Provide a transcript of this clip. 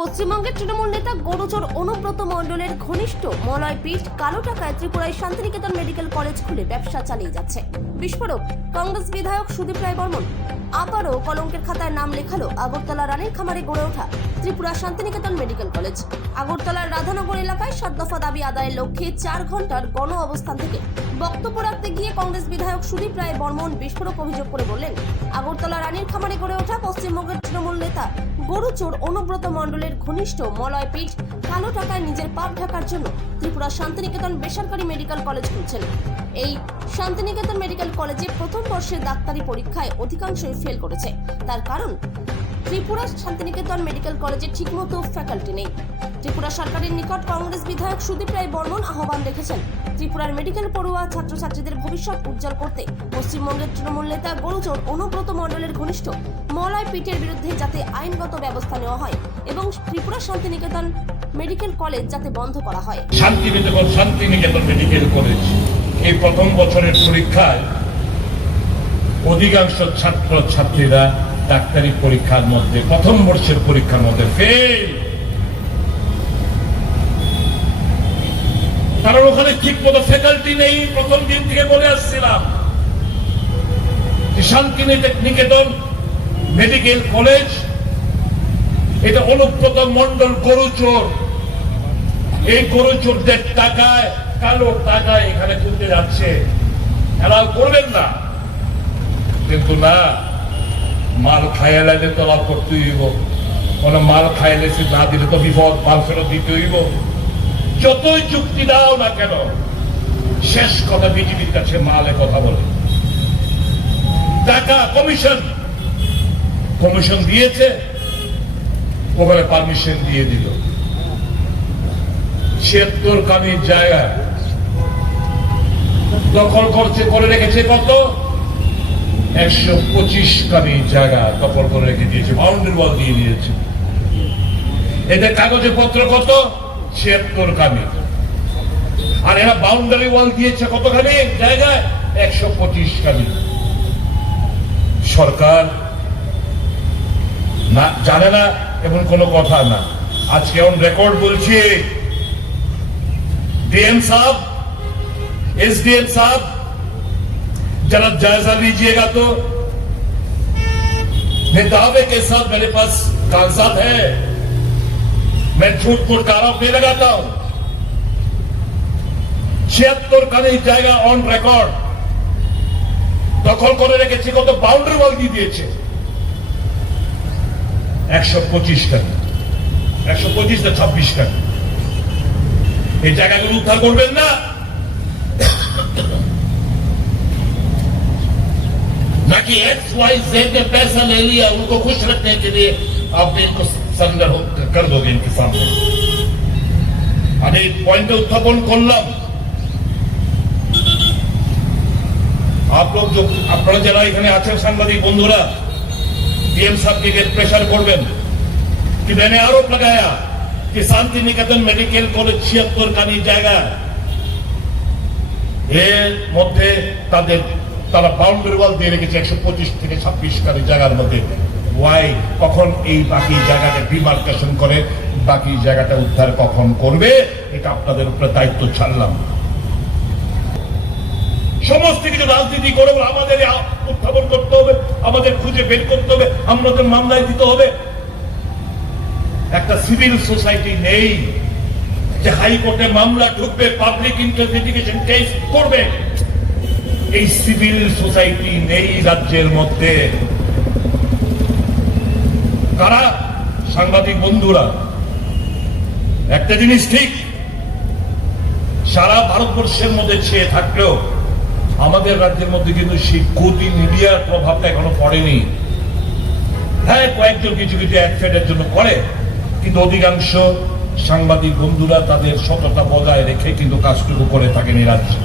পশ্চিমবঙ্গের তৃণমূল নেতা গরুচোর অনুব্রত মণ্ডলের ঘনিষ্ঠ মলয় পীঠ কালো টাকায় ত্রিপুরায় শান্তিনিকেতন মেডিকেল কলেজ খুলে ব্যবসা চালিয়ে যাচ্ছে। বিস্ফোরক কংগ্রেস বিধায়ক সুদীপ রায় বর্মন আবারও কলঙ্কের খাতায় নাম লেখালো আগরতলা রানীর খামারে গড়ে ওঠা ত্রিপুরা শান্তিনিকেতন মেডিকেল কলেজ। আগরতলার রাধানগর এলাকায় 7 দফা দাবি আদায়ের লক্ষ্যে 4 ঘন্টার গণ অবস্থান থেকে বক্তব্য রাখতে গিয়ে কংগ্রেস বিধায়ক সুদীপ রায় বর্মন বিস্ফোরক অভিযোগ করে বললেন, আগরতলা রানীর খামারে গড়ে ওঠা পশ্চিমবঙ্গের তৃণমূল নেতা গরুচোর অনুব্রত মণ্ডলের ঘনিষ্ঠ মলয় পীঠ কালো টাকায় নিজের পাপ ঢাকার জন্য ত্রিপুরা শান্তিনিকেতন বেসরকারি মেডিকেল কলেজ খুলছেন। এই শান্তিনিকেতন মেডিকেল কলেজে প্রথম বর্ষের ডাক্তারি পরীক্ষায় অধিকাংশই ফেল করেছে। তার কারণ ত্রিপুরা শান্তিনিকেতন মেডিকেল কলেজে ঠিকমতো ফ্যাকাল্টি নেই। ত্রিপুরা সরকারের নিকট কংগ্রেস বিধায়ক সুদীপ রায় বর্মন আহ্বান রেখেছেন, ত্রিপুরার মেডিকেল পড়ুয়া ছাত্রছাত্রীদের ভবিষ্যৎ উজ্জ্বল করতে পশ্চিমবঙ্গের তৃণমূল নেতা গরুচোর অনুব্রত মণ্ডলের ঘনিষ্ঠ মলয় পীঠের বিরুদ্ধে যাতে আইনগত ব্যবস্থা নেওয়া হয় এবং ত্রিপুরা শান্তিনিকেতন মেডিকেল কলেজ যাতে বন্ধ করা হয়। শান্তিনিকেতন মেডিকেল কলেজ এই প্রথম বছরের পরীক্ষায় অধিকাংশ ছাত্র ছাত্রীরা ডাক্তারি পরীক্ষার মধ্যে প্রথম বর্ষের পরীক্ষার মধ্যে ফেল। কারণ ওখানে ঠিক মতো ফ্যাকাল্টি নেই। প্রথম দিন থেকে বলে আসছিলাম শান্তিনিকেতন মেডিকেল কলেজ এটা অনুব্রত মণ্ডল গরুচোর, এই গরুচোরদের টাকায় কালো টাকায় এখানে তুলতে যাচ্ছে। এলাও করবেন না, কিন্তু না, মাল খাইলে তো লাভ করতে হইব। কোন মাল খাইলে সে না দিলে তো বিপদ, মাল ফেরত দিতে হইব। যতই যুক্তি দাও না কেন, শেষ কথা বিজেপির কাছে মালে কথা বলে। টাকা কমিশন দিয়েছে, ওখানে পারমিশন দিয়ে দিল। 76 কামির জায়গা দখল করে রেখেছে। কত? 125 কামির জায়গা দখল করে রেখে দিয়েছে, বাউন্ডারি ওয়াল দিয়ে দিয়েছে। এদের কাগজে পত্র কত? 76 কামি। আর এরা বাউন্ডারি ওয়াল দিয়েছে কতখানি জায়গায়? 125 কামি। সরকার না জানে না এমন কোনো কথা না। আজকে অন রেকর্ড বলছি, डीएम साहब, एसडीएम साहब, जरा जायजा लीजिएगा तो मैं दावे के साथ मेरे पास कागजात है, मैं झूठ मूठ का आरोप नहीं लगाता हूं। 76 का नहीं जाएगा ऑन रेकॉर्ड দখল করে রেখেছে। কত? বাউন্ডারি ওয়াল দিয়ে দিয়েছে 125 টাকা, 125 না 26 টাকা। এই জায়গাগুলো উদ্ধার করবেন না, नाकि XYZ ने पैसा ले लिया, उनको खुश रखने के लिए आप इनको सरेंडर कर दोगे इनके सामने। আমি পয়েন্টে উত্থাপন করলাম। আপনারা যারা এখানে আছেন সাংবাদিক বন্ধুরা, डीएम साहब के प्रेशर করবেন कि मैंने आरोप लगाया कि শান্তিনিকেতন মেডিকেল কলেজ 76 কানি জায়গা, এর মধ্যে তারা বাউন্ডারি ওয়াল দিয়ে রেখেছে 125 থেকে 26 কানি জায়গার মধ্যে। ওয়াই? কখন এই বাকি জায়গাটা ডিমার্কেশন করে বাকি জায়গাটা উদ্ধার কখন করবে, এটা আপনাদের উপরে দায়িত্ব ছাড়লাম। সমস্ত কিছু রাজনীতি করে আমাদের উত্থাপন করতে হবে, আমাদের খুঁজে বের করতে হবে, আমাদের মামলায় দিতে হবে। একটা সিভিল সোসাইটি নেই যে হাইকোর্টে মামলা ঢুকবে, পাবলিক ইন্টারভিউশন কেস করবে। এই সিভিল সোসাইটি নেই রাজ্যের মধ্যে। কারা? সাংবাদিক বন্ধুরা, একটা জিনিস ঠিক, সারা ভারতবর্ষের মধ্যে ছেয়ে থাকলেও আমাদের রাজ্যের মধ্যে কিন্তু সেই গদি মিডিয়ার প্রভাবটা এখনো পড়েনি। হ্যাঁ, কয়েকজন কিছু কিছু অ্যাডফেটের জন্য করে, কিন্তু অধিকাংশ সাংবাদিক বন্ধুরা তাদের সততা বজায় রেখে কিন্তু কাজটুকু করে থাকেন এই রাজ্যে।